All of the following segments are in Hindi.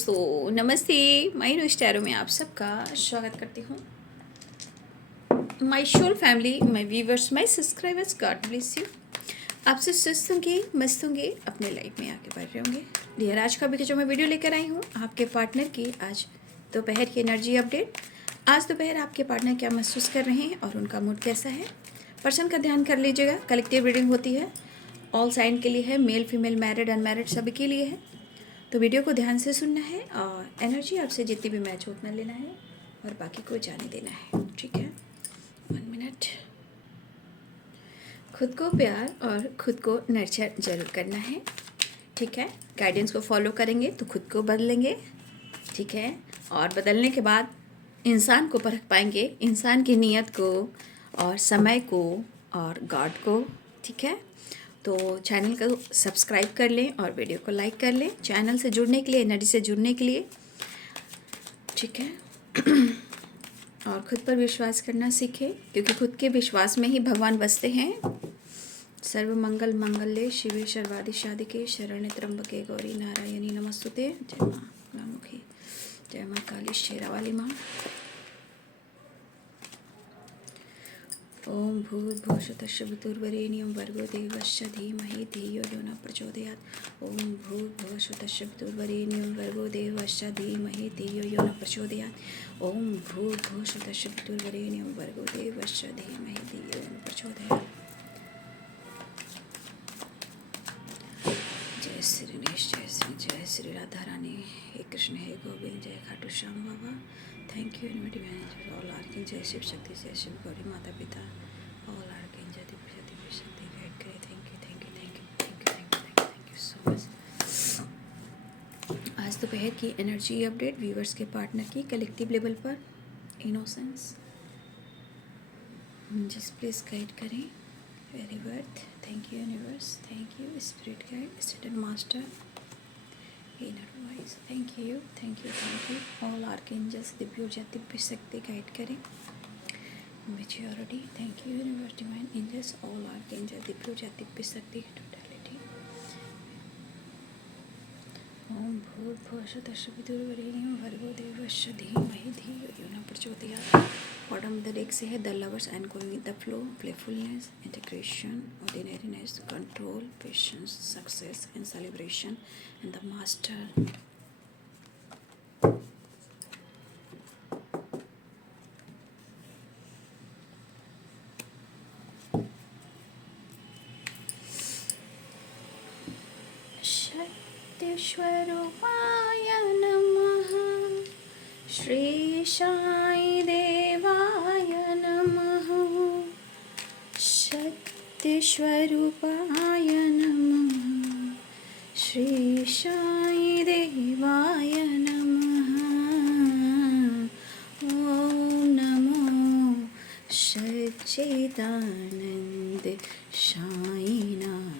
दोस्तों, नमस्ते। मैं नुस्टैरो में आप सबका स्वागत करती हूँ। My soul family, my viewers, my subscribers, God bless you. आपसे स्वस्थ होंगे, मस्त होंगे, अपने लाइफ में आगे बढ़ रहे होंगे। डियर, आज का भी जो मैं वीडियो लेकर आई हूँ आपके पार्टनर की आज दोपहर की एनर्जी अपडेट। आज दोपहर आपके पार्टनर क्या महसूस कर रहे हैं और उनका मूड कैसा है। पर्सन का ध्यान कर लीजिएगा। कलेक्टिव रीडिंग होती है, ऑल साइन के लिए है, मेल फीमेल मैरिड अनमैरिड सभी के लिए है। तो वीडियो को ध्यान से सुनना है और एनर्जी आपसे जितनी भी मैच हो उतना लेना है और बाकी को जाने देना है। ठीक है, 1 मिनट। खुद को प्यार और खुद को नर्चर जरूर करना है। ठीक है, गाइडेंस को फॉलो करेंगे तो खुद को बदलेंगे। ठीक है, और बदलने के बाद इंसान को परख पाएंगे, इंसान की नीयत को और समय को और गॉड को। ठीक है, तो चैनल को सब्सक्राइब कर लें और वीडियो को लाइक कर लें, चैनल से जुड़ने के लिए, एनर्जी से जुड़ने के लिए। ठीक है, और खुद पर विश्वास करना सीखें, क्योंकि खुद के विश्वास में ही भगवान बसते हैं। सर्व मंगल मंगल्ये शिवे सर्वादि साधिके शरण्य त्र्यंबके गौरी नारायणी नमस्तुते। जय माँ गंगामुखी, जय माँ काली शेरावाली माँ। ओम भूर्भुवस्सुः वितुर्वरेण्यं भर्गो देवस्य धीमहि धियो यो न प्रचोदयात्। ओम भूर्भुवस्सुः वितुर्वरेण्यं भर्गो देवस्य धीमहि धियो यो न प्रचोदयात्। ओम भूर्भुवस्सुः वितुर्वरेण्यं भर्गो देवस्य धीमहि धियो यो न प्रचोदयात्। जय श्री गणेश, जय श्री राधा रानी, हे कृष्ण, हे गोविंद, जय Khatu Shyam Baba. Thank you divine all आर्किंग, जय शिव शक्ति, जय शिव गौरी माता पिता, ऑल आर्किंग, जय दिव्य शक्ति गाइड करे। Thank you, thank you, thank you, thank you, thank you, thank you so much. आज दोपहर की एनर्जी अपडेट व्यूवर्स के पार्टनर की कलेक्टिव लेवल पर। इनोसेंस जस्ट प्लीज गाइड करें। Very worth, thank you universe, thank you spirit guide, student master, inner voice, thank you, thank you, thank you. All archangels दिव्य शक्ति गाइड करें। Maturity, thank you universe, divine angels, all archangel दिव्य शक्ति टोटलिटी। ओम भूर्भुवस्सुः वितुर्वरेण्यं भर्गो देवस्य धीमहि धियो यो न प्रचोदयात्। बॉटम द डेक से है the lovers and going with the flow, playfulness, integration, ordinariness, control, patience, success and celebration and the master. शक्ति स्वरूपाय नमः, श्री साई देवाय नमः। शक्ति स्वरूपाय नमः, श्री साई देवाय नमः। ओम नमो सच्चिदानंद साईनाथाय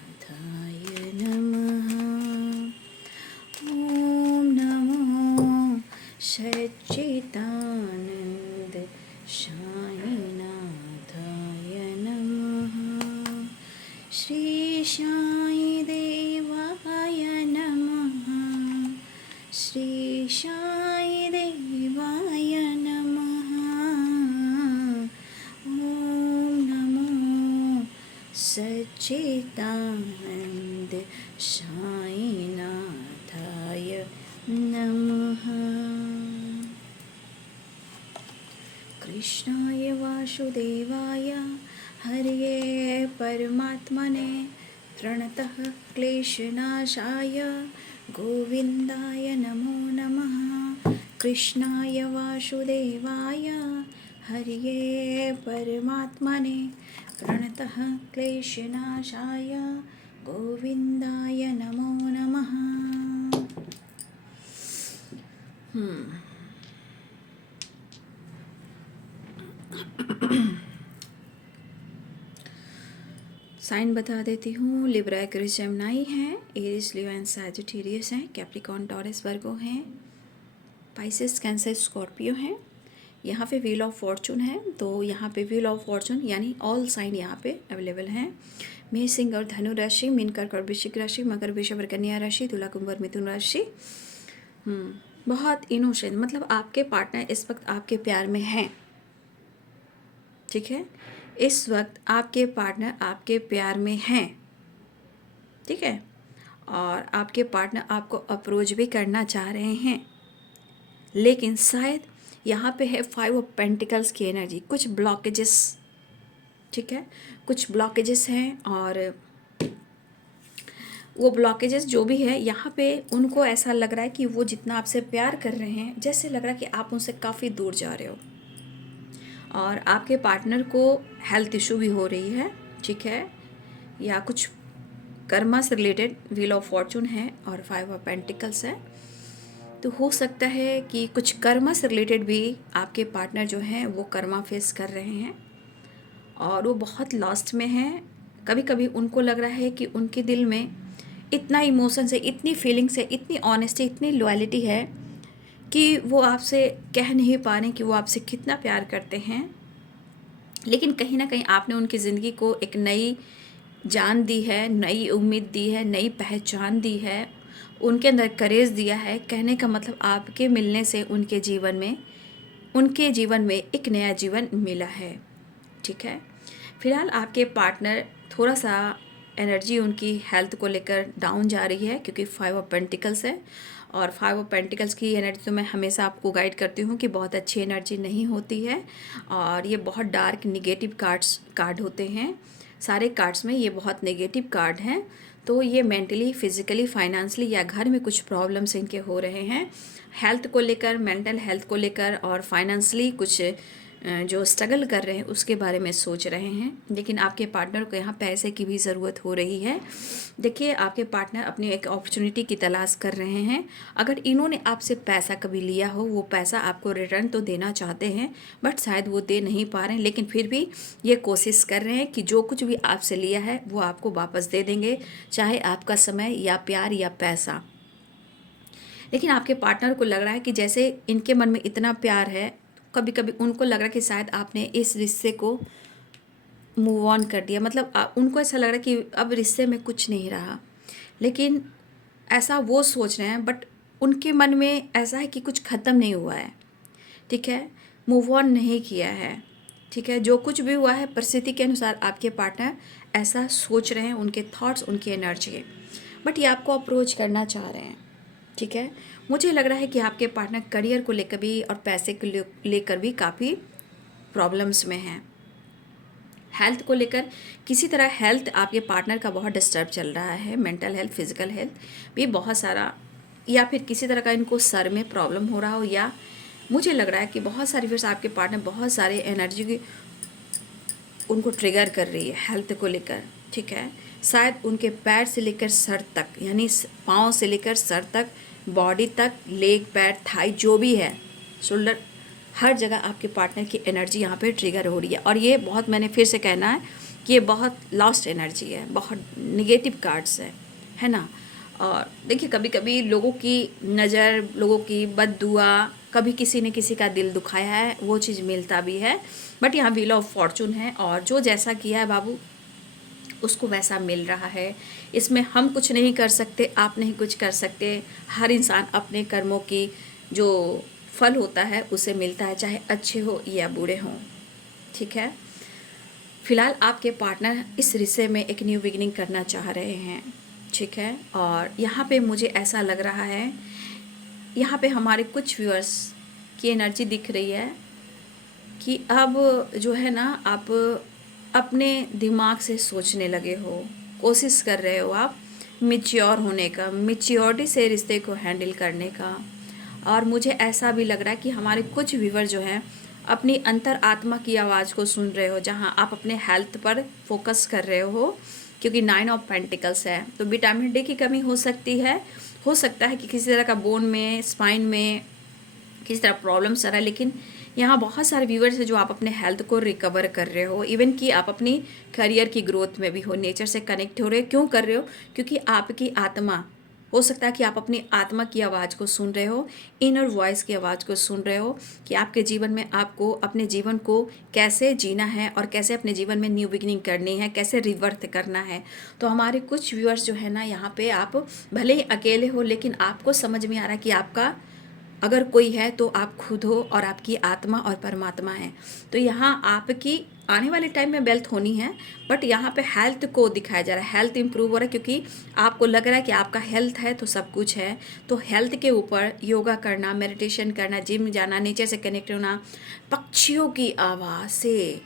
नमः। ओम नमो सच्चिदानंद साईनाथाय नमः। श्री साई देवाय नमः, श्री साई देवाय नमः। ओम नमो सच्चिदानंद साईनाथाय नमः। कृष्णाय वासुदेवाय हरये परमात्मने प्रणतः क्लेशनाशाय गोविन्दाय नमो नमः। कृष्णाय वासुदेवाय हरये परमात्मने प्रणतः क्लेशनाशाय गोविन्दाय नमो नमः। साइन बता देती हूँ। लिब्रा, एक्वेरियस, जेमिनी हैं, एरीज, लियो एंड सैजिटेरियस हैं, कैप्रिकॉर्न, टॉरस, वर्गो हैं, पाइसेस, कैंसर, स्कॉर्पियो हैं। यहाँ पे व्हील ऑफ फॉर्चून है, तो यहाँ पे व्हील ऑफ फॉर्चून यानी ऑल साइन यहाँ पे अवेलेबल हैं। मेष, सिंह और धनु राशि, मीन, कर्क और वृश्चिक राशि, मकर, वृषभ और कन्या राशि, तुला, कुंभ और मिथुन राशि। बहुत इनोसेंट, मतलब आपके पार्टनर इस वक्त आपके प्यार में हैं, ठीक है। इस वक्त आपके पार्टनर आपके प्यार में हैं, ठीक है। और आपके पार्टनर आपको अप्रोच भी करना चाह रहे हैं, लेकिन शायद यहाँ पे है 5 ऑफ पेंटिकल्स की एनर्जी, कुछ ब्लॉकेजेस, ठीक है, कुछ ब्लॉकेजेस हैं। और वो ब्लॉकेजेस जो भी है यहाँ पे, उनको ऐसा लग रहा है कि वो जितना आपसे प्यार कर रहे हैं, जैसे लग रहा है कि आप उनसे काफ़ी दूर जा रहे हो। और आपके पार्टनर को हेल्थ इशू भी हो रही है, ठीक है, या कुछ कर्मा से रिलेटेड व्हील ऑफ फॉर्चून है और 5 ऑफ पेंटिकल्स है। तो हो सकता है कि कुछ कर्मा से रिलेटेड भी आपके पार्टनर जो हैं वो कर्मा फेस कर रहे हैं और वो बहुत लॉस्ट में हैं। कभी कभी उनको लग रहा है कि उनके दिल में इतना इमोशंस है, इतनी फीलिंग्स है, इतनी ऑनेस्टी, इतनी लॉयल्टी है कि वो आपसे कह नहीं पा रहे कि वो आपसे कितना प्यार करते हैं। लेकिन कहीं ना कहीं आपने उनकी ज़िंदगी को एक नई जान दी है, नई उम्मीद दी है, नई पहचान दी है, उनके अंदर करेज दिया है। कहने का मतलब आपके मिलने से उनके जीवन में एक नया जीवन मिला है, ठीक है। फिलहाल आपके पार्टनर थोड़ा सा एनर्जी उनकी हेल्थ को लेकर डाउन जा रही है, क्योंकि 5 ऑफ पेंटिकल्स है। और 5 ऑफ पेंटिकल्स की एनर्जी तो मैं हमेशा आपको गाइड करती हूँ कि बहुत अच्छी एनर्जी नहीं होती है, और ये बहुत डार्क निगेटिव कार्ड होते हैं। सारे कार्ड्स में ये बहुत नेगेटिव कार्ड हैं। तो ये मेंटली, फिजिकली, फाइनेंशियली या घर में कुछ प्रॉब्लम्स इनके हो रहे हैं, हेल्थ को लेकर, मेंटल हेल्थ को लेकर, और फाइनेंशियली कुछ जो स्ट्रगल कर रहे हैं उसके बारे में सोच रहे हैं। लेकिन आपके पार्टनर को यहाँ पैसे की भी ज़रूरत हो रही है। देखिए, आपके पार्टनर अपनी एक अपॉर्चुनिटी की तलाश कर रहे हैं। अगर इन्होंने आपसे पैसा कभी लिया हो, वो पैसा आपको रिटर्न तो देना चाहते हैं, बट शायद वो दे नहीं पा रहे हैं। लेकिन फिर भी ये कोशिश कर रहे हैं कि जो कुछ भी आपसे लिया है वो आपको वापस दे देंगे, चाहे आपका समय या प्यार या पैसा। लेकिन आपके पार्टनर को लग रहा है कि जैसे इनके मन में इतना प्यार है, कभी कभी उनको लग रहा है कि शायद आपने इस रिश्ते को मूव ऑन कर दिया, मतलब उनको ऐसा लग रहा है कि अब रिश्ते में कुछ नहीं रहा। लेकिन ऐसा वो सोच रहे हैं, बट उनके मन में ऐसा है कि कुछ ख़त्म नहीं हुआ है, ठीक है, मूव ऑन नहीं किया है, ठीक है। जो कुछ भी हुआ है परिस्थिति के अनुसार आपके पार्टनर ऐसा सोच रहे हैं, उनके थॉट्स, उनकी एनर्जी, बट ये आपको अप्रोच करना चाह रहे हैं, ठीक है। मुझे लग रहा है कि आपके पार्टनर करियर को लेकर भी और पैसे को लेकर भी काफ़ी प्रॉब्लम्स में हैं। हेल्थ को लेकर किसी तरह हेल्थ आपके पार्टनर का बहुत डिस्टर्ब चल रहा है, मेंटल हेल्थ, फिजिकल हेल्थ भी बहुत सारा, या फिर किसी तरह का इनको सर में प्रॉब्लम हो रहा हो, या मुझे लग रहा है कि बहुत सारी फिर आपके पार्टनर बहुत सारे एनर्जी की उनको ट्रिगर कर रही है हेल्थ को लेकर, ठीक है। शायद उनके पैर से लेकर सर तक, यानी पाँव से लेकर सर तक, बॉडी तक, लेग, पैर, थाई, जो भी है, शोल्डर, हर जगह आपके पार्टनर की एनर्जी यहाँ पे ट्रिगर हो रही है। और ये बहुत, मैंने फिर से कहना है कि ये बहुत लॉस्ट एनर्जी है, बहुत निगेटिव कार्ड्स है ना। और देखिए, कभी कभी लोगों की नज़र, लोगों की बद्दुआ, कभी किसी ने किसी का दिल दुखाया है, वो चीज़ मिलता भी है। बट यहाँ व्हील ऑफ फॉर्चून है, और जो जैसा किया है बाबू उसको वैसा मिल रहा है। इसमें हम कुछ नहीं कर सकते, आप नहीं कुछ कर सकते। हर इंसान अपने कर्मों की जो फल होता है उसे मिलता है, चाहे अच्छे हो या बुरे हों, ठीक है। फिलहाल आपके पार्टनर इस रिश्ते में एक न्यू बिगिनिंग करना चाह रहे हैं, ठीक है। और यहाँ पे मुझे ऐसा लग रहा है, यहाँ पे हमारे कुछ व्यूअर्स की एनर्जी दिख रही है कि अब जो है ना, आप अपने दिमाग से सोचने लगे हो, कोशिश कर रहे हो आप मैच्योर होने का, मैच्योरिटी से रिश्ते को हैंडल करने का। और मुझे ऐसा भी लग रहा है कि हमारे कुछ व्यूवर जो हैं अपनी अंतर आत्मा की आवाज़ को सुन रहे हो, जहां आप अपने हेल्थ पर फोकस कर रहे हो, क्योंकि 9 ऑफ पेंटिकल्स है। तो विटामिन डी की कमी हो सकती है, हो सकता है कि किसी तरह का बोन में, स्पाइन में किसी तरह प्रॉब्लम आ रहा है। लेकिन यहाँ बहुत सारे व्यूवर्स हैं जो आप अपने हेल्थ को रिकवर कर रहे हो, इवन कि आप अपनी करियर की ग्रोथ में भी हो, नेचर से कनेक्ट हो रहे हो। क्यों कर रहे हो? क्योंकि आपकी आत्मा, हो सकता है कि आप अपनी आत्मा की आवाज़ को सुन रहे हो, इनर वॉइस की आवाज़ को सुन रहे हो कि आपके जीवन में आपको अपने जीवन को कैसे जीना है और कैसे अपने जीवन में न्यू बिगिनिंग करनी है, कैसे रिवर्थ करना है। तो हमारे कुछ व्यूअर्स जो है ना, यहाँ पे आप भले ही अकेले हो, लेकिन आपको समझ में आ रहा है कि आपका अगर कोई है तो आप खुद हो और आपकी आत्मा और परमात्मा है। तो यहाँ आपकी आने वाले टाइम में वेल्थ होनी है, बट यहाँ पे हेल्थ को दिखाया जा रहा है, हेल्थ इंप्रूव हो रहा है, क्योंकि आपको लग रहा है कि आपका हेल्थ है तो सब कुछ है। तो हेल्थ के ऊपर योगा करना, मेडिटेशन करना, जिम जाना, नेचर से कनेक्ट होना, पक्षियों की आवाज़ से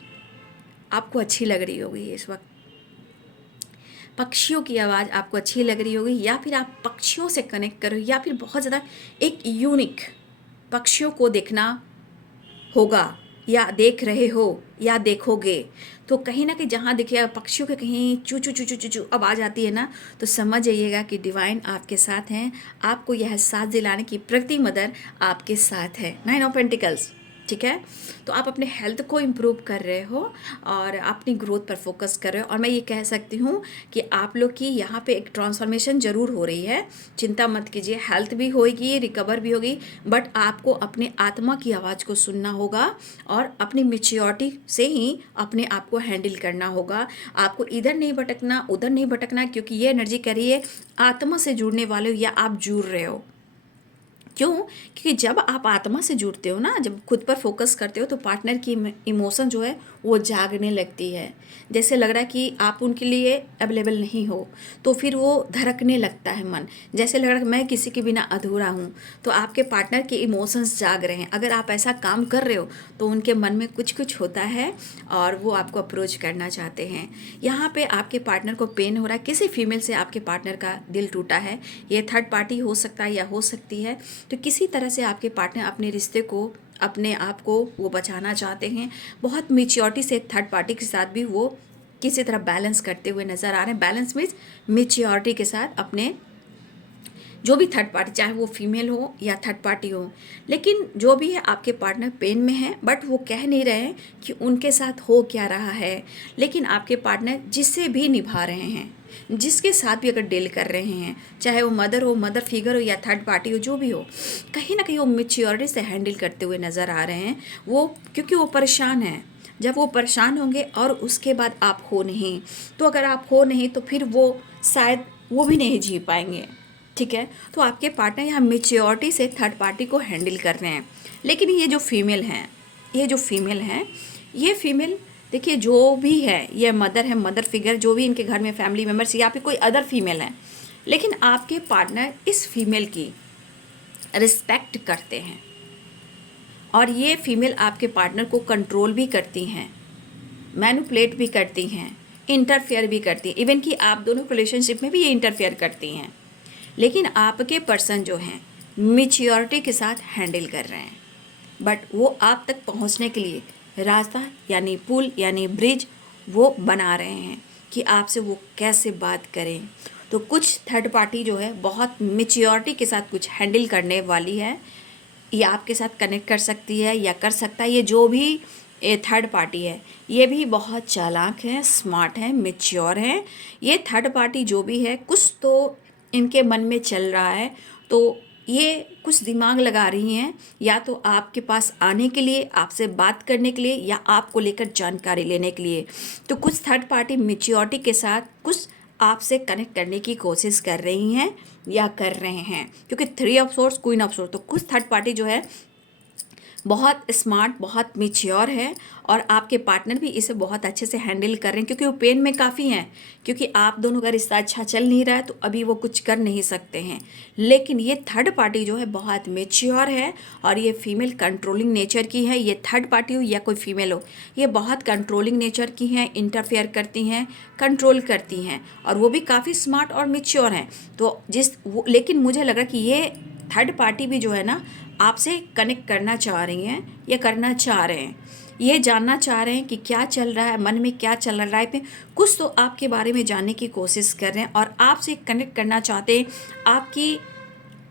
आपको अच्छी लग रही होगी इस वक्त, पक्षियों की आवाज़ आपको अच्छी लग रही होगी, या फिर आप पक्षियों से कनेक्ट करो, या फिर बहुत ज़्यादा एक यूनिक पक्षियों को देखना होगा, या देख रहे हो या देखोगे। तो कहीं ना कहीं जहाँ देखिए पक्षियों के कहीं चू चू चू चू चू चू आवाज़ आती है ना, तो समझ जाइएगा कि डिवाइन आपके साथ हैं। आपको यह एहसास दिलाने की प्रकृति मदर आपके साथ है। 9 ऑफ पेंटिकल्स, ठीक है। तो आप अपने हेल्थ को इम्प्रूव कर रहे हो और अपनी ग्रोथ पर फोकस कर रहे हो, और मैं ये कह सकती हूँ कि आप लोग की यहाँ पे एक ट्रांसफॉर्मेशन ज़रूर हो रही है। चिंता मत कीजिए, हेल्थ भी होगी, रिकवर भी होगी, बट आपको अपने आत्मा की आवाज़ को सुनना होगा और अपनी मैच्योरिटी से ही अपने आप को हैंडल करना होगा। आपको इधर नहीं भटकना, उधर नहीं भटकना, क्योंकि ये एनर्जी कह रही है आत्मा से जुड़ने वाले हो या आप जुड़ रहे हो। क्यों? क्योंकि जब आप आत्मा से जुड़ते हो ना, जब खुद पर फोकस करते हो, तो पार्टनर की इमोशन जो है वो जागने लगती है। जैसे लग रहा है कि आप उनके लिए अवेलेबल नहीं हो, तो फिर वो धड़कने लगता है मन। जैसे लग रहा है कि मैं किसी के बिना अधूरा हूँ, तो आपके पार्टनर के इमोशंस जाग रहे हैं। अगर आप ऐसा काम कर रहे हो तो उनके मन में कुछ कुछ होता है और वो आपको अप्रोच करना चाहते हैं। यहाँ पे आपके पार्टनर को पेन हो रहा है, किसी फीमेल से आपके पार्टनर का दिल टूटा है। ये थर्ड पार्टी हो सकता है या हो सकती है। तो किसी तरह से आपके पार्टनर अपने रिश्ते को, अपने आप को वो बचाना चाहते हैं। बहुत मैच्योरिटी से थर्ड पार्टी के साथ भी वो किसी तरह बैलेंस करते हुए नज़र आ रहे हैं। बैलेंस मीन्स मैच्योरिटी के साथ अपने जो भी थर्ड पार्टी, चाहे वो फीमेल हो या थर्ड पार्टी हो, लेकिन जो भी है आपके पार्टनर पेन में है, बट वो कह नहीं रहे हैं कि उनके साथ हो क्या रहा है। लेकिन आपके पार्टनर जिससे भी निभा रहे हैं, जिसके साथ भी अगर डील कर रहे हैं, चाहे वो मदर हो, मदर फिगर हो या थर्ड पार्टी हो, जो भी हो, कहीं ना कहीं वो मैच्योरिटी से हैंडल करते हुए नज़र आ रहे हैं। वो क्योंकि वो परेशान हैं। जब वो परेशान होंगे और उसके बाद आप हो नहीं, तो अगर आप हो नहीं तो फिर वो शायद वो भी नहीं जी पाएंगे, ठीक है। तो आपके पार्टनर यहाँ मैच्योरिटी से थर्ड पार्टी को हैंडल कर रहे हैं। लेकिन ये जो फीमेल हैं, ये फीमेल देखिए, जो भी है, ये मदर है, मदर फिगर, जो भी इनके घर में फैमिली मेम्बर्स या फिर कोई अदर फीमेल है, लेकिन आपके पार्टनर इस फीमेल की रिस्पेक्ट करते हैं और ये फीमेल आपके पार्टनर को कंट्रोल भी करती हैं, मैनिपुलेट भी करती हैं, इंटरफेयर भी करती हैं, इवन कि आप दोनों रिलेशनशिप में भी ये इंटरफेयर करती हैं। लेकिन आपके पर्सन जो हैं मैच्योरिटी के साथ हैंडल कर रहे हैं, बट वो आप तक पहुंचने के लिए रास्ता यानी पुल यानी ब्रिज वो बना रहे हैं कि आपसे वो कैसे बात करें। तो कुछ थर्ड पार्टी जो है बहुत मैच्योरिटी के साथ कुछ हैंडल करने वाली है, ये आपके साथ कनेक्ट कर सकती है या कर सकता है। ये जो भी ये थर्ड पार्टी है, ये भी बहुत चालाक है, स्मार्ट है, मैच्योर है। ये थर्ड पार्टी जो भी है, कुछ तो इनके मन में चल रहा है, तो ये कुछ दिमाग लगा रही हैं, या तो आपके पास आने के लिए, आपसे बात करने के लिए, या आपको लेकर जानकारी लेने के लिए। तो कुछ थर्ड पार्टी मैच्योरिटी के साथ कुछ आपसे कनेक्ट करने की कोशिश कर रही हैं या कर रहे हैं, क्योंकि 3 of source, queen of source. तो कुछ थर्ड पार्टी जो है बहुत स्मार्ट, बहुत मैच्योर है, और आपके पार्टनर भी इसे बहुत अच्छे से हैंडल कर रहे हैं, क्योंकि वो पेन में काफ़ी हैं, क्योंकि आप दोनों का रिश्ता अच्छा चल नहीं रहा है, तो अभी वो कुछ कर नहीं सकते हैं। लेकिन ये थर्ड पार्टी जो है बहुत मैच्योर है, और ये फीमेल कंट्रोलिंग नेचर की है। ये थर्ड पार्टी हो या कोई फीमेल हो, ये बहुत कंट्रोलिंग नेचर की हैं, इंटरफेयर करती हैं, कंट्रोल करती हैं, और वो भी काफ़ी स्मार्ट और मैच्योर हैं। तो लेकिन मुझे लग रहा है कि ये थर्ड पार्टी भी जो है ना, आपसे कनेक्ट करना चाह रही हैं या करना चाह रहे हैं, ये जानना चाह रहे हैं कि क्या चल रहा है, मन में क्या चल रहा है, लाइफ में कुछ तो आपके बारे में जानने की कोशिश कर रहे हैं, और आपसे कनेक्ट करना चाहते हैं, आपकी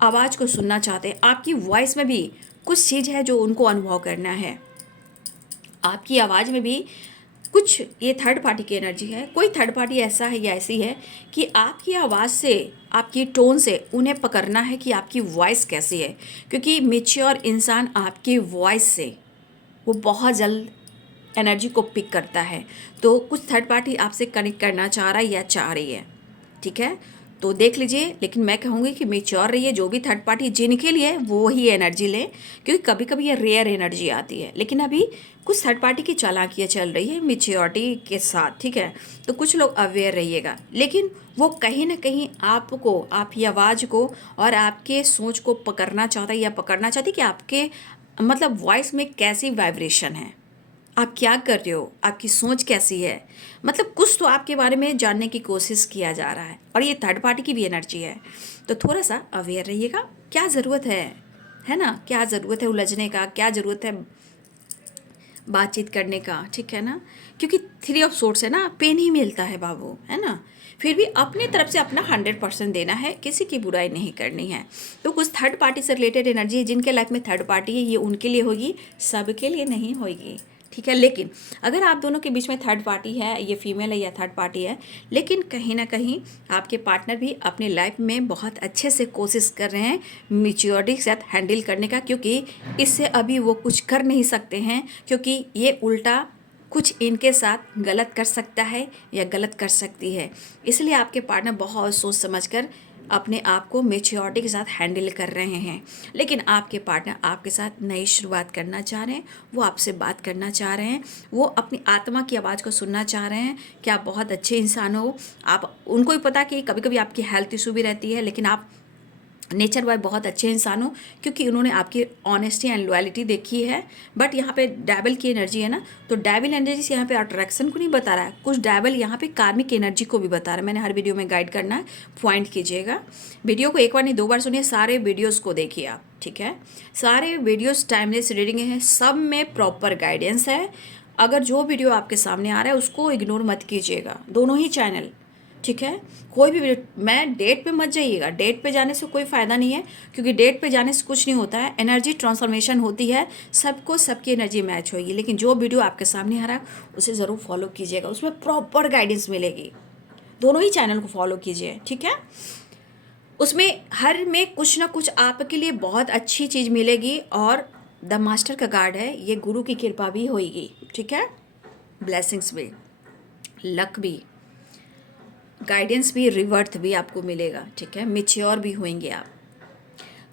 आवाज़ को सुनना चाहते हैं। आपकी वॉइस में भी कुछ चीज़ है जो उनको अनुभव करना है, आपकी आवाज़ में भी कुछ, ये थर्ड पार्टी की एनर्जी है। कोई थर्ड पार्टी ऐसा है या ऐसी है कि आपकी आवाज़ से, आपकी टोन से उन्हें पकड़ना है कि आपकी वॉइस कैसी है, क्योंकि मैच्योर इंसान आपकी वॉइस से वो बहुत जल्द एनर्जी को पिक करता है। तो कुछ थर्ड पार्टी आपसे कनेक्ट करना चाह रहा है या चाह रही है, ठीक है। तो देख लीजिए। लेकिन मैं कहूँगी कि मेच्योर रहिए, जो भी थर्ड पार्टी जिनके लिए वो ही एनर्जी लें, क्योंकि कभी कभी ये रेयर एनर्जी आती है। लेकिन अभी कुछ थर्ड पार्टी की चालाकियाँ चल रही है मेच्योरिटी के साथ, ठीक है। तो कुछ लोग अवेयर रहिएगा, लेकिन वो कहीं ना कहीं आपको, आपकी आवाज़ को और आपके सोच को पकड़ना चाहता है, या पकड़ना चाहती कि आपके मतलब वॉइस में कैसी वाइब्रेशन है, आप क्या कर रहे हो, आपकी सोच कैसी है। मतलब कुछ तो आपके बारे में जानने की कोशिश किया जा रहा है, और ये थर्ड पार्टी की भी एनर्जी है। तो थोड़ा सा अवेयर रहिएगा, क्या ज़रूरत है ना, क्या ज़रूरत है उलझने का, क्या ज़रूरत है बातचीत करने का, ठीक है ना। क्योंकि 3 ऑफ सोर्ड्स है ना, पेन ही मिलता है बाबू, है ना। फिर भी अपनी तरफ से अपना 100% देना है, किसी की बुराई नहीं करनी है। तो कुछ थर्ड पार्टी से रिलेटेड एनर्जी है, जिनके लाइफ में थर्ड पार्टी है, ये उनके लिए होगी, सबके लिए नहीं होगी, ठीक है। लेकिन अगर आप दोनों के बीच में थर्ड पार्टी है, ये फीमेल है या थर्ड पार्टी है, लेकिन कहीं ना कहीं आपके पार्टनर भी अपनी लाइफ में बहुत अच्छे से कोशिश कर रहे हैं मेच्योरिटी के साथ हैंडल करने का, क्योंकि इससे अभी वो कुछ कर नहीं सकते हैं, क्योंकि ये उल्टा कुछ इनके साथ गलत कर सकता है या गलत कर सकती है। इसलिए आपके पार्टनर बहुत सोच समझकर अपने आप को मेच्योरिटी के साथ हैंडल कर रहे हैं। लेकिन आपके पार्टनर आपके साथ नई शुरुआत करना चाह रहे हैं, वो आपसे बात करना चाह रहे हैं, वो अपनी आत्मा की आवाज़ को सुनना चाह रहे हैं कि आप बहुत अच्छे इंसान हो। आप उनको भी पता कि कभी कभी आपकी हेल्थ इशू भी रहती है, लेकिन आप नेचर वाइज बहुत अच्छे इंसान हो, क्योंकि उन्होंने आपकी ऑनेस्टी एंड लॉयल्टी देखी है। बट यहाँ पे डेविल की एनर्जी है ना, तो डेविल एनर्जी से यहाँ पे अट्रैक्शन को नहीं बता रहा है, कुछ डेविल यहाँ पे कार्मिक एनर्जी को भी बता रहा है। मैंने हर वीडियो में गाइड करना है, पॉइंट कीजिएगा। वीडियो को एक बार नहीं 2 बार सुनिए, सारे वीडियोज़ को देखिए आप, ठीक है। सारे वीडियोज़ टाइमलेस रीडिंग है, सब में प्रॉपर गाइडेंस है। अगर जो वीडियो आपके सामने आ रहा है उसको इग्नोर मत कीजिएगा, दोनों ही चैनल, ठीक है। कोई भी मैं डेट पे मत जाइएगा, डेट पे जाने से कोई फ़ायदा नहीं है, क्योंकि डेट पे जाने से कुछ नहीं होता है, एनर्जी ट्रांसफॉर्मेशन होती है, सबको सबकी एनर्जी मैच होगी। लेकिन जो वीडियो आपके सामने आ रहा है उसे ज़रूर फॉलो कीजिएगा, उसमें प्रॉपर गाइडेंस मिलेगी। दोनों ही चैनल को फॉलो कीजिए, ठीक है। उसमें हर में कुछ ना कुछ आपके लिए बहुत अच्छी चीज़ मिलेगी, और द मास्टर का गार्ड है, ये गुरु की कृपा भी होगी, ठीक है। ब्लेसिंग्स भी, लक भी, गाइडेंस भी, रिवर्थ भी आपको मिलेगा, ठीक है। मेच्योर भी होंगे आप।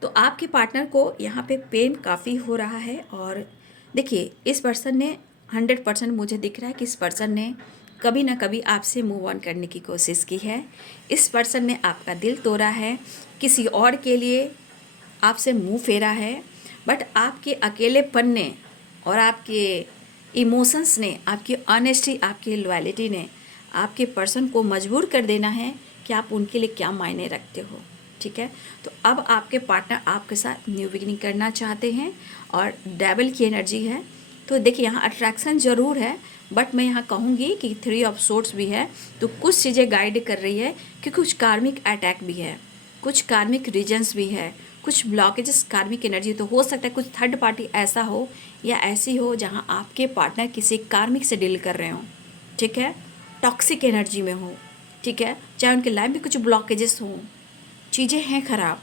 तो आपके पार्टनर को यहाँ पे पेन काफ़ी हो रहा है, और देखिए इस पर्सन ने 100% मुझे दिख रहा है कि इस पर्सन ने कभी ना कभी आपसे मूव ऑन करने की कोशिश की है। इस पर्सन ने आपका दिल तोड़ा है, किसी और के लिए आपसे मुंह फेरा है, बट आपके अकेलेपन ने और आपके इमोशंस ने, आपकी ऑनेस्टी, आपकी लॉयल्टी ने आपके पर्सन को मजबूर कर देना है कि आप उनके लिए क्या मायने रखते हो, ठीक है। तो अब आपके पार्टनर आपके साथ न्यू बिगिनिंग करना चाहते हैं, और डेविल की एनर्जी है। तो देखिए यहाँ अट्रैक्शन ज़रूर है, बट मैं यहाँ कहूँगी कि 3 ऑफ सोर्ड्स भी है, तो कुछ चीज़ें गाइड कर रही है कि कुछ कार्मिक अटैक भी है, कुछ कार्मिक रीजन्स भी है, कुछ ब्लॉकेजेस कार्मिक एनर्जी। तो हो सकता है कुछ थर्ड पार्टी ऐसा हो या ऐसी हो जहाँ आपके पार्टनर किसी कार्मिक से डील कर रहे हो, ठीक है, टॉक्सिक एनर्जी में हो, ठीक है, चाहे उनके लाइफ में कुछ ब्लॉकेजेस हों, चीज़ें हैं ख़राब,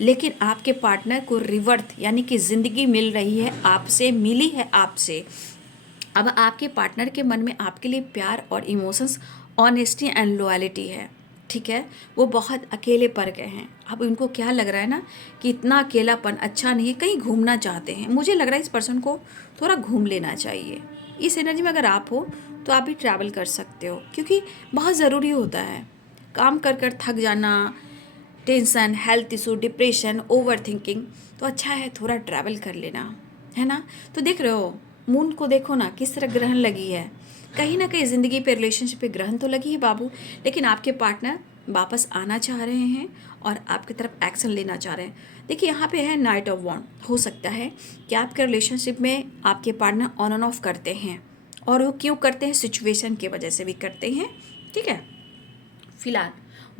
लेकिन आपके पार्टनर को रिवर्थ यानी कि ज़िंदगी मिल रही है आपसे, मिली है आपसे। अब आपके पार्टनर के मन में आपके लिए प्यार और इमोशंस, ऑनेस्टी एंड लॉयल्टी है, ठीक है। वो बहुत अकेले पड़ गए हैं। अब उनको क्या लग रहा है ना कि इतना अकेलापन अच्छा नहीं है, कहीं घूमना चाहते हैं। मुझे लग रहा है इस पर्सन को थोड़ा घूम लेना चाहिए। इस एनर्जी में अगर आप हो तो आप भी ट्रैवल कर सकते हो, क्योंकि बहुत ज़रूरी होता है। काम कर कर थक जाना, tension, health issue, depression, over thinking, तो अच्छा है थोड़ा ट्रैवल कर लेना, है ना। तो देख रहे हो मून को, देखो ना किस तरह ग्रहण लगी है, कहीं ना कहीं ज़िंदगी पे, रिलेशनशिप पे ग्रहण तो लगी है बाबू। लेकिन आपके पार्टनर वापस आना चाह रहे हैं और आपकी तरफ एक्शन लेना चाह रहे हैं। देखिए यहाँ पे है नाइट ऑफ वॉन्ड। हो सकता है कि आपके रिलेशनशिप में आपके पार्टनर ऑन एंड ऑफ करते हैं, और वो क्यों करते हैं, सिचुएशन की वजह से भी करते हैं, ठीक है। फिलहाल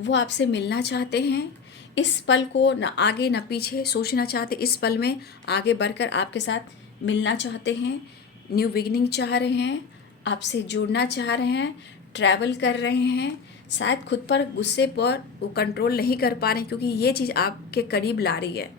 वो आपसे मिलना चाहते हैं, इस पल को न आगे न पीछे सोचना चाहते, इस पल में आगे बढ़कर आपके साथ मिलना चाहते हैं, न्यू बिगिनिंग चाह रहे हैं, आपसे जुड़ना चाह रहे हैं, ट्रैवल कर रहे हैं, शायद खुद पर गुस्से पर वो कंट्रोल नहीं कर पा रहे हैं, क्योंकि ये चीज़ आपके करीब ला रही है।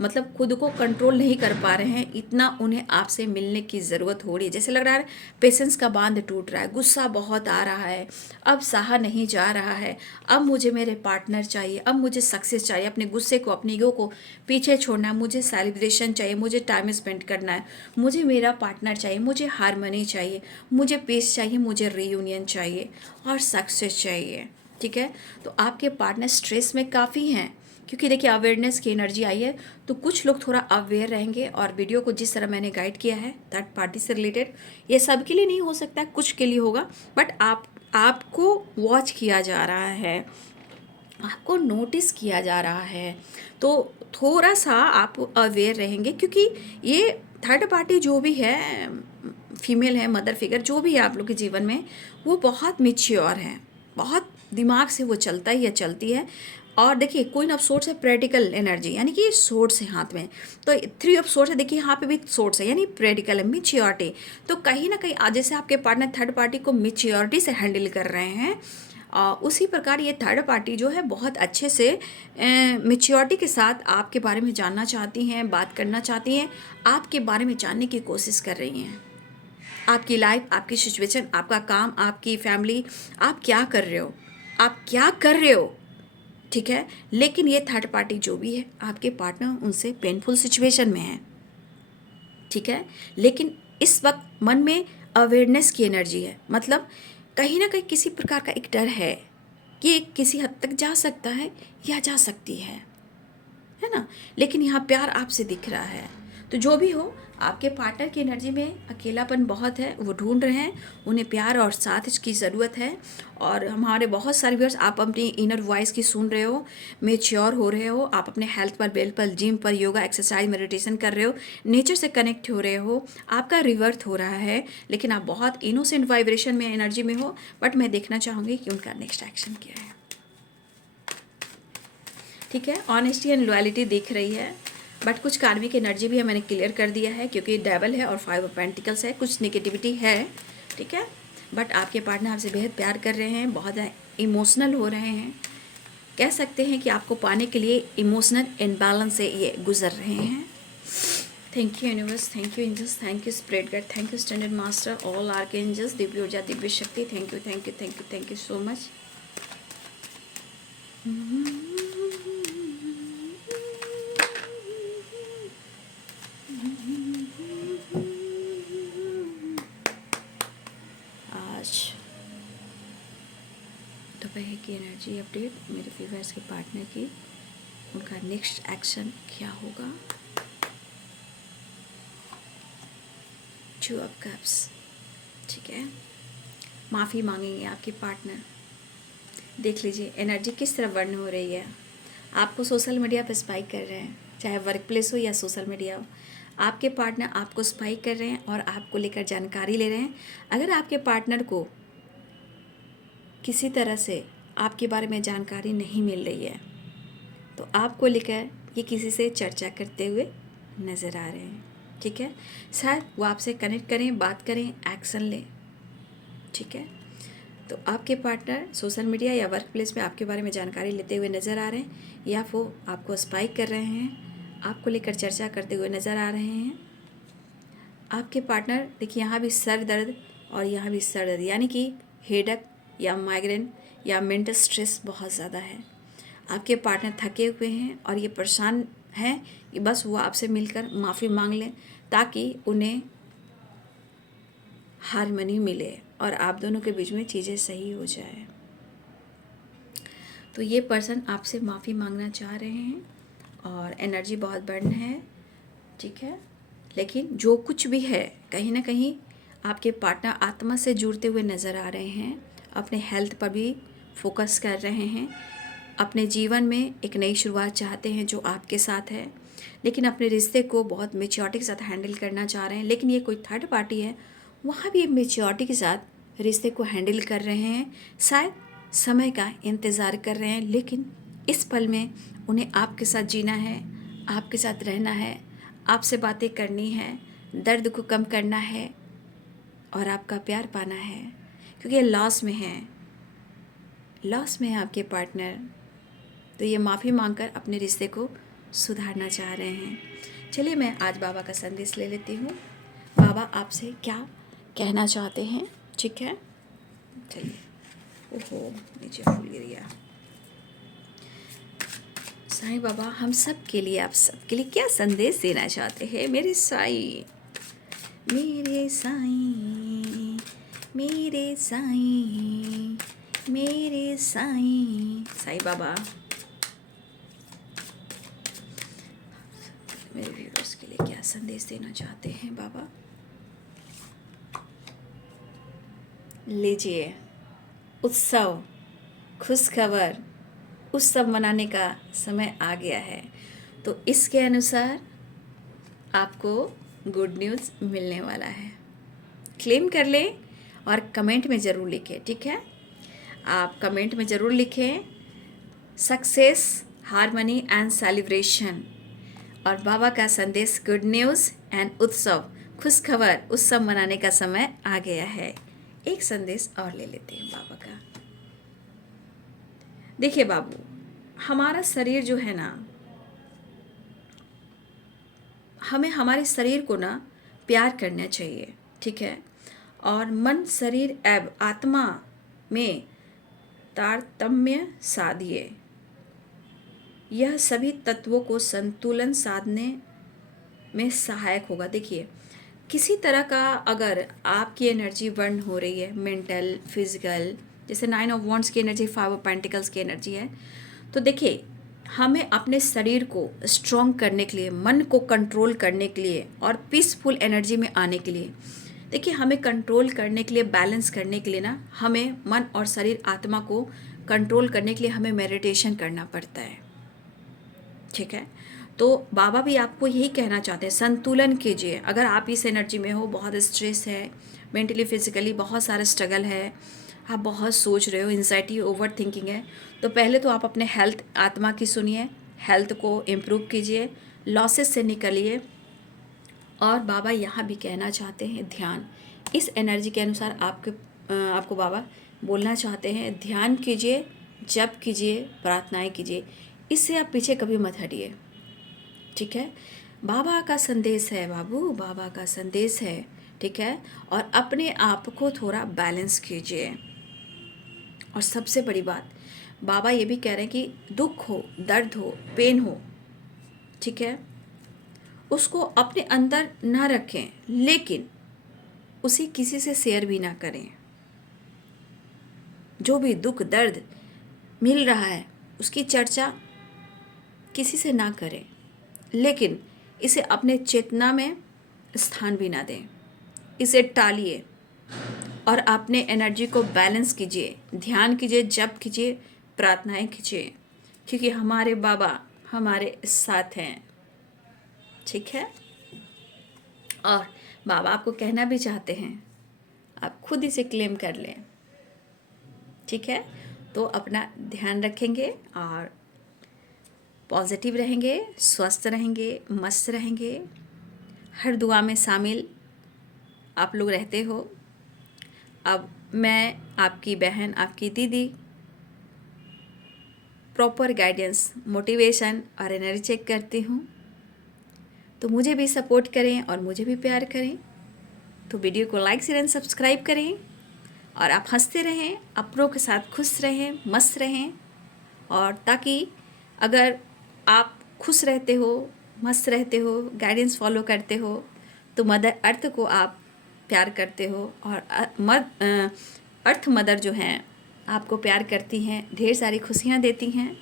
मतलब खुद को कंट्रोल नहीं कर पा रहे हैं, इतना उन्हें आपसे मिलने की ज़रूरत हो रही है। जैसे लग रहा है पेशेंस का बांध टूट रहा है, गुस्सा बहुत आ रहा है, अब सहा नहीं जा रहा है, अब मुझे मेरे पार्टनर चाहिए, अब मुझे सक्सेस चाहिए, अपने गुस्से को, अपने ईगो को पीछे छोड़ना है, मुझे सेलिब्रेशन चाहिए, मुझे टाइम स्पेंड करना है, मुझे मेरा पार्टनर चाहिए, मुझे हारमनी चाहिए, मुझे पीस चाहिए, मुझे रीयूनियन चाहिए और सक्सेस चाहिए। ठीक है, तो आपके पार्टनर स्ट्रेस में काफ़ी हैं, क्योंकि देखिए अवेयरनेस की एनर्जी आई है, तो कुछ लोग थोड़ा अवेयर रहेंगे। और वीडियो को जिस तरह मैंने गाइड किया है थर्ड पार्टी से रिलेटेड, ये सबके लिए नहीं हो सकता है, कुछ के लिए होगा, बट आपको वॉच किया जा रहा है, आपको नोटिस किया जा रहा है, तो थोड़ा सा आप अवेयर रहेंगे। क्योंकि ये थर्ड पार्टी जो भी है, फीमेल है, मदर फिगर जो भी है आप लोग के जीवन में, वो बहुत मिच्योर है, बहुत दिमाग से वो चलता ही है, चलती है। और देखिए क्वीन ऑफ सोर्ड्स है, प्रैक्टिकल एनर्जी, यानी कि सोर्ड्स है हाथ में, तो थ्री ऑफ सोर्ड्स है, देखिए यहाँ पे भी सोर्ड्स है, यानी प्रैक्टिकल है, मिच्योरिटी। तो कहीं ना कहीं जैसे आपके पार्टनर थर्ड पार्टी को मिच्योरिटी से हैंडल कर रहे हैं, उसी प्रकार ये थर्ड पार्टी जो है बहुत अच्छे से मिच्योरिटी के साथ आपके बारे में जानना चाहती हैं, बात करना चाहती हैं, आपके बारे में जानने की कोशिश कर रही हैं। आपकी लाइफ, आपकी सिचुएशन, आपका काम, आपकी फैमिली, आप क्या कर रहे हो, आप क्या कर रहे हो। ठीक है, लेकिन ये थर्ड पार्टी जो भी है, आपके पार्टनर उनसे पेनफुल सिचुएशन में है। ठीक है, लेकिन इस वक्त मन में अवेयरनेस की एनर्जी है, मतलब कहीं ना कहीं किसी प्रकार का एक डर है कि ये किसी हद तक जा सकता है या जा सकती है ना। लेकिन यहाँ प्यार आपसे दिख रहा है। तो जो भी हो, आपके पार्टनर की एनर्जी में अकेलापन बहुत है, वो ढूंढ रहे हैं, उन्हें प्यार और साथ की ज़रूरत है। और हमारे बहुत सारे व्यूअर्स, आप अपनी इनर वॉइस की सुन रहे हो, मेच्योर हो रहे हो, आप अपने हेल्थ पर, वेल्थ पर, जिम पर, योगा, एक्सरसाइज, मेडिटेशन कर रहे हो, नेचर से कनेक्ट हो रहे हो, आपका रिवर्थ हो रहा है, लेकिन आप बहुत इनोसेंट वाइब्रेशन में, एनर्जी में हो। बट मैं देखना चाहूँगी कि उनका नेक्स्ट एक्शन क्या है। ठीक है, ऑनेस्टी एंड लॉयल्टी दिख रही है, बट कुछ कार्मिक एनर्जी भी है, मैंने क्लियर कर दिया है, क्योंकि डेवल है और 5 ऑफ पेंटिकल्स है, कुछ नेगेटिविटी है। ठीक है, बट आपके पार्टनर आपसे बेहद प्यार कर रहे हैं, बहुत इमोशनल हो रहे हैं, कह सकते हैं कि आपको पाने के लिए इमोशनल इम्बैलेंस से ये गुजर रहे हैं। Thank you universe, thank you angels, thank you spirit guide, thank you standard master, all archangels, दिव्य ऊर्जा, दिव्य शक्ति, thank you, thank you, thank you, thank you so much. आज दोपहर की एनर्जी अपडेट मेरे व्यूअर्स के पार्टनर की, उनका नेक्स्ट एक्शन क्या होगा। टू ऑफ कप्स, ठीक है, माफ़ी मांगेंगे आपके पार्टनर। देख लीजिए एनर्जी किस तरह वर्न हो रही है। आपको सोशल मीडिया पर स्पाइक कर रहे हैं, चाहे वर्क प्लेस हो या सोशल मीडिया हो, आपके पार्टनर आपको स्पाइक कर रहे हैं और आपको लेकर जानकारी ले रहे हैं। अगर आपके पार्टनर को किसी तरह से आपके बारे में जानकारी नहीं मिल रही है, तो आपको लेकर ये किसी से चर्चा करते हुए नज़र आ रहे हैं। ठीक है, शायद वो आपसे कनेक्ट करें, बात करें, एक्शन लें। ठीक है, तो आपके पार्टनर सोशल मीडिया या वर्क प्लेस में आपके बारे में जानकारी लेते हुए नज़र आ रहे हैं, या वो आपको स्पाइक कर रहे हैं, आपको लेकर चर्चा करते हुए नज़र आ रहे हैं। आपके पार्टनर देखिए, यहाँ भी सर दर्द और यहाँ भी सर दर्द, यानी कि हेडक या माइग्रेन या मेंटल स्ट्रेस बहुत ज़्यादा है। आपके पार्टनर थके हुए हैं और ये परेशान हैं कि बस वो आपसे मिलकर माफ़ी मांग लें, ताकि उन्हें हारमनी मिले और आप दोनों के बीच में चीज़ें सही हो जाए। तो ये पर्सन आपसे माफ़ी मांगना चाह रहे हैं और एनर्जी बहुत बर्न है। ठीक है, लेकिन जो कुछ भी है, कहीं ना कहीं आपके पार्टनर आत्मा से जुड़ते हुए नज़र आ रहे हैं, अपने हेल्थ पर भी फोकस कर रहे हैं, अपने जीवन में एक नई शुरुआत चाहते हैं जो आपके साथ है, लेकिन अपने रिश्ते को बहुत मेच्योरिटी के साथ हैंडल करना चाह रहे हैं। लेकिन ये कोई थर्ड पार्टी है, वहाँ भी मेच्योरिटी के साथ रिश्ते को हैंडल कर रहे हैं, शायद समय का इंतज़ार कर रहे हैं, लेकिन इस पल में उन्हें आपके साथ जीना है, आपके साथ रहना है, आपसे बातें करनी है, दर्द को कम करना है और आपका प्यार पाना है, क्योंकि ये लॉस में है। लॉस में है आपके पार्टनर, तो ये माफ़ी मांगकर अपने रिश्ते को सुधारना चाह रहे हैं। चलिए मैं आज बाबा का संदेश ले लेती हूँ। बाबा आपसे क्या कहना चाहते हैं, ठीक है। चलिए, ओहो नीचे फूल गिर गया। साईं बाबा हम सब के लिए, आप सब के लिए क्या संदेश देना चाहते हैं मेरे साईं? मेरे साईं, मेरे साईं, मेरे साईं, साईं बाबा मेरे व्यूअर्स के लिए क्या संदेश देना चाहते हैं बाबा? लीजिए, उत्सव, खुशखबर, उत्सव मनाने का समय आ गया है, तो इसके अनुसार आपको गुड न्यूज़ मिलने वाला है। क्लेम कर लें और कमेंट में ज़रूर लिखें, ठीक है। आप कमेंट में ज़रूर लिखें सक्सेस, हारमनी एंड सेलिब्रेशन, और बाबा का संदेश गुड न्यूज़ एंड उत्सव, खुशखबर, उत्सव मनाने का समय आ गया है। एक संदेश और ले लेते हैं बाबा का। देखिए बाबू, हमारा शरीर जो है ना, हमें हमारे शरीर को ना प्यार करना चाहिए, ठीक है। और मन, शरीर एवं आत्मा में तारतम्य साधिए। यह सभी तत्वों को संतुलन साधने में सहायक होगा। देखिए, किसी तरह का अगर आपकी एनर्जी बर्न हो रही है, मेंटल, फिजिकल, जैसे 9 ऑफ वॉन्ड्स की एनर्जी, 5 ऑफ पेंटिकल्स की एनर्जी है, तो देखिए हमें अपने शरीर को स्ट्रॉन्ग करने के लिए, मन को कंट्रोल करने के लिए और पीसफुल एनर्जी में आने के लिए, देखिए हमें कंट्रोल करने के लिए, बैलेंस करने के लिए ना, हमें मन और शरीर, आत्मा को कंट्रोल करने के लिए हमें मेडिटेशन करना पड़ता है, ठीक है। तो बाबा भी आपको यही कहना चाहते हैं, संतुलन कीजिए। अगर आप इस एनर्जी में हो, बहुत स्ट्रेस है, मेंटली फिजिकली बहुत सारा स्ट्रगल है, आप बहुत सोच रहे हो, एंजाइटी, ओवर थिंकिंग है, तो पहले तो आप अपने हेल्थ, आत्मा की सुनिए, हेल्थ को इम्प्रूव कीजिए, लॉसेस से निकलिए। और बाबा यहाँ भी कहना चाहते हैं ध्यान, इस एनर्जी के अनुसार आपको बाबा बोलना चाहते हैं, ध्यान कीजिए, जप कीजिए, प्रार्थनाएं कीजिए, इससे आप पीछे कभी मत हटिए, ठीक है। बाबा का संदेश है बाबू, बाबा का संदेश है, ठीक है। और अपने आप को थोड़ा बैलेंस कीजिए। और सबसे बड़ी बात, बाबा ये भी कह रहे हैं कि दुख हो, दर्द हो, पेन हो, ठीक है, उसको अपने अंदर ना रखें, लेकिन उसे किसी से शेयर भी ना करें। जो भी दुख दर्द मिल रहा है उसकी चर्चा किसी से ना करें, लेकिन इसे अपने चेतना में स्थान भी ना दें, इसे टालिए और अपने एनर्जी को बैलेंस कीजिए, ध्यान कीजिए, जप कीजिए, प्रार्थनाएं कीजिए, क्योंकि हमारे बाबा हमारे साथ हैं, ठीक है। और बाबा आपको कहना भी चाहते हैं, आप खुद इसे क्लेम कर लें, ठीक है। तो अपना ध्यान रखेंगे और पॉजिटिव रहेंगे, स्वस्थ रहेंगे, मस्त रहेंगे, हर दुआ में शामिल आप लोग रहते हो। अब मैं आपकी बहन, आपकी दीदी, प्रॉपर गाइडेंस, मोटिवेशन और एनर्जी चेक करती हूँ, तो मुझे भी सपोर्ट करें और मुझे भी प्यार करें। तो वीडियो को लाइक, शेयर एंड सब्सक्राइब करें, और आप हंसते रहें, अपनों के साथ खुश रहें, मस्त रहें। और ताकि अगर आप खुश रहते हो, मस्त रहते हो, गाइडेंस फॉलो करते हो, तो मदर अर्थ को आप प्यार करते हो, और अर्थ मदर जो हैं आपको प्यार करती हैं, ढेर सारी खुशियाँ देती हैं,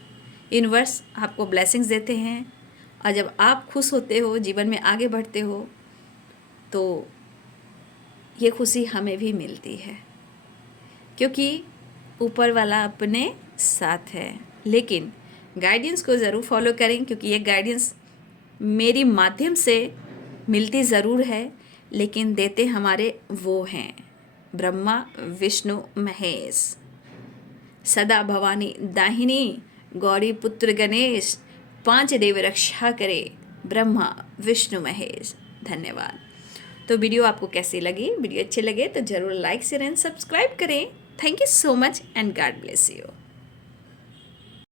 यूनिवर्स आपको ब्लेसिंग्स देते हैं। और जब आप खुश होते हो, जीवन में आगे बढ़ते हो, तो ये खुशी हमें भी मिलती है, क्योंकि ऊपर वाला अपने साथ है। लेकिन गाइडेंस को ज़रूर फॉलो करें, क्योंकि ये गाइडेंस मेरी माध्यम से मिलती ज़रूर है, लेकिन देते हमारे वो हैं, ब्रह्मा, विष्णु, महेश, सदा भवानी दाहिनी, गौरी पुत्र गणेश, 5 देव रक्षा करे, ब्रह्मा, विष्णु, महेश। धन्यवाद। तो वीडियो आपको कैसी लगी? वीडियो अच्छे लगे तो ज़रूर लाइक, शेयर एंड सब्सक्राइब करें। Thank you so much and God bless you.